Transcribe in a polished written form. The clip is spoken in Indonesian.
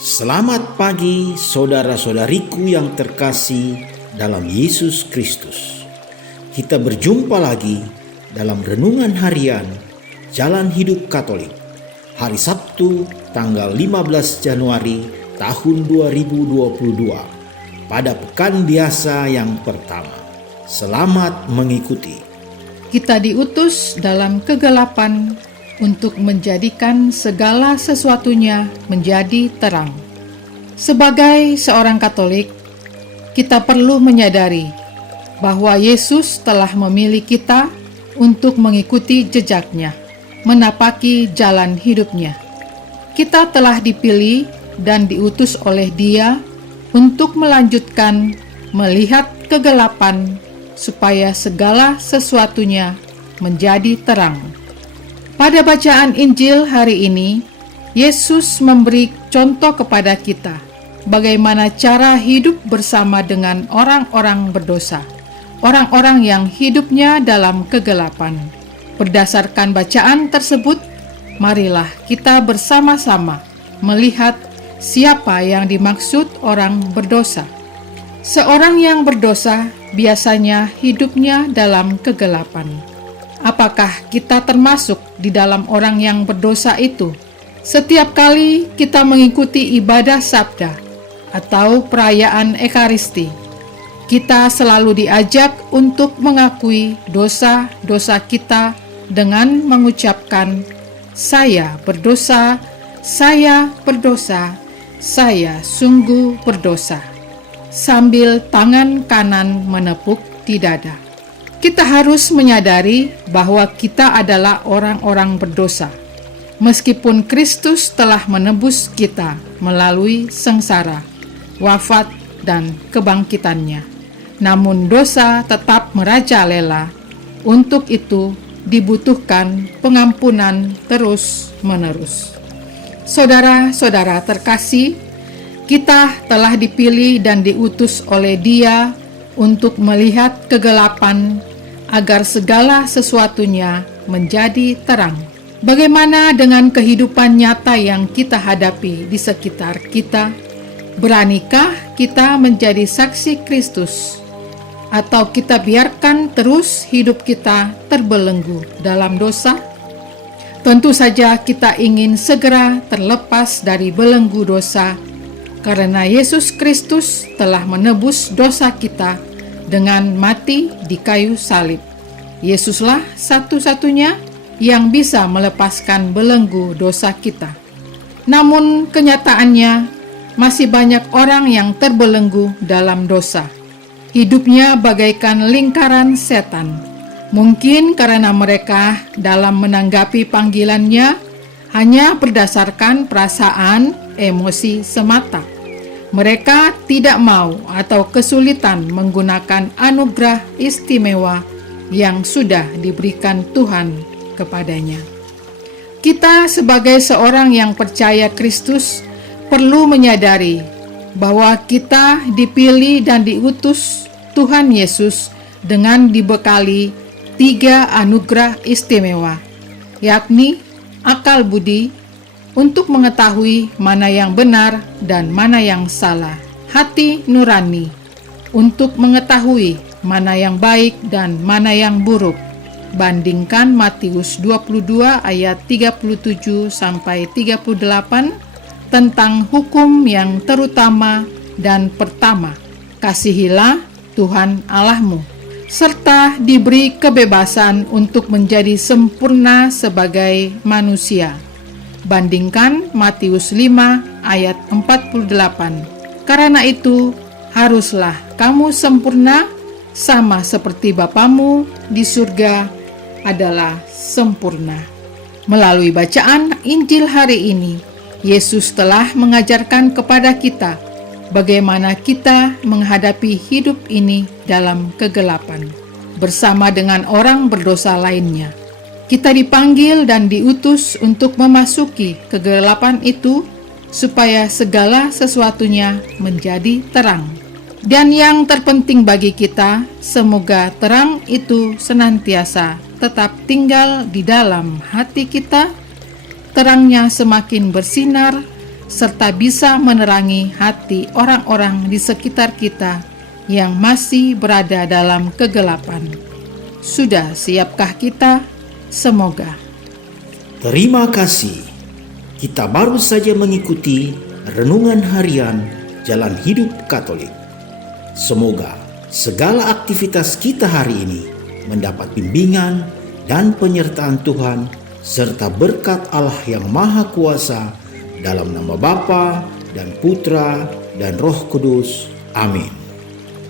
Selamat pagi saudara-saudariku yang terkasih dalam Yesus Kristus. Kita berjumpa lagi dalam renungan harian Jalan Hidup Katolik, hari Sabtu tanggal 15 Januari tahun 2022, pada pekan biasa yang pertama. Selamat mengikuti. Kita diutus dalam kegelapan untuk menjadikan segala sesuatunya menjadi terang. Sebagai seorang Katolik, kita perlu menyadari bahwa Yesus telah memilih kita untuk mengikuti jejaknya, menapaki jalan hidupnya. Kita telah dipilih dan diutus oleh Dia untuk melanjutkan melihat kegelapan supaya segala sesuatunya menjadi terang. Pada bacaan Injil hari ini, Yesus memberi contoh kepada kita bagaimana cara hidup bersama dengan orang-orang berdosa, orang-orang yang hidupnya dalam kegelapan. Berdasarkan bacaan tersebut, marilah kita bersama-sama melihat siapa yang dimaksud orang berdosa. Seorang yang berdosa biasanya hidupnya dalam kegelapan. Apakah kita termasuk di dalam orang yang berdosa itu? Setiap kali kita mengikuti ibadah sabda atau perayaan Ekaristi, kita selalu diajak untuk mengakui dosa-dosa kita dengan mengucapkan, "Saya berdosa, saya berdosa, saya sungguh berdosa," sambil tangan kanan menepuk di dada. Kita harus menyadari bahwa kita adalah orang-orang berdosa. Meskipun Kristus telah menebus kita melalui sengsara, wafat, dan kebangkitannya, namun dosa tetap merajalela. Untuk itu dibutuhkan pengampunan terus-menerus. Saudara-saudara terkasih, kita telah dipilih dan diutus oleh Dia untuk melihat kegelapan agar segala sesuatunya menjadi terang. Bagaimana dengan kehidupan nyata yang kita hadapi di sekitar kita? Beranikah kita menjadi saksi Kristus? Atau kita biarkan terus hidup kita terbelenggu dalam dosa? Tentu saja kita ingin segera terlepas dari belenggu dosa, karena Yesus Kristus telah menebus dosa kita dengan mati di kayu salib. Yesuslah satu-satunya yang bisa melepaskan belenggu dosa kita. Namun kenyataannya masih banyak orang yang terbelenggu dalam dosa. Hidupnya bagaikan lingkaran setan. Mungkin karena mereka dalam menanggapi panggilannya hanya berdasarkan perasaan, emosi semata. Mereka tidak mau atau kesulitan menggunakan anugerah istimewa yang sudah diberikan Tuhan kepadanya. Kita sebagai seorang yang percaya Kristus perlu menyadari bahwa kita dipilih dan diutus Tuhan Yesus dengan dibekali 3 anugerah istimewa, yakni akal budi untuk mengetahui mana yang benar dan mana yang salah, hati nurani untuk mengetahui mana yang baik dan mana yang buruk. Bandingkan Matius 22 ayat 37 sampai 38 tentang hukum yang terutama dan pertama, kasihilah Tuhan Allahmu, serta diberi kebebasan untuk menjadi sempurna sebagai manusia. Bandingkan Matius 5 ayat 48. Karena itu, haruslah kamu sempurna sama seperti Bapamu di surga adalah sempurna. Melalui bacaan Injil hari ini, Yesus telah mengajarkan kepada kita bagaimana kita menghadapi hidup ini dalam kegelapan bersama dengan orang berdosa lainnya. Kita dipanggil dan diutus untuk memasuki kegelapan itu supaya segala sesuatunya menjadi terang. Dan yang terpenting bagi kita, semoga terang itu senantiasa tetap tinggal di dalam hati kita. Terangnya semakin bersinar serta bisa menerangi hati orang-orang di sekitar kita yang masih berada dalam kegelapan. Sudah siapkah kita? Semoga. Terima kasih. Kita baru saja mengikuti renungan harian Jalan Hidup Katolik. Semoga segala aktivitas kita hari ini mendapat bimbingan dan penyertaan Tuhan serta berkat Allah yang Maha Kuasa, dalam nama Bapa dan Putra dan Roh Kudus. Amin.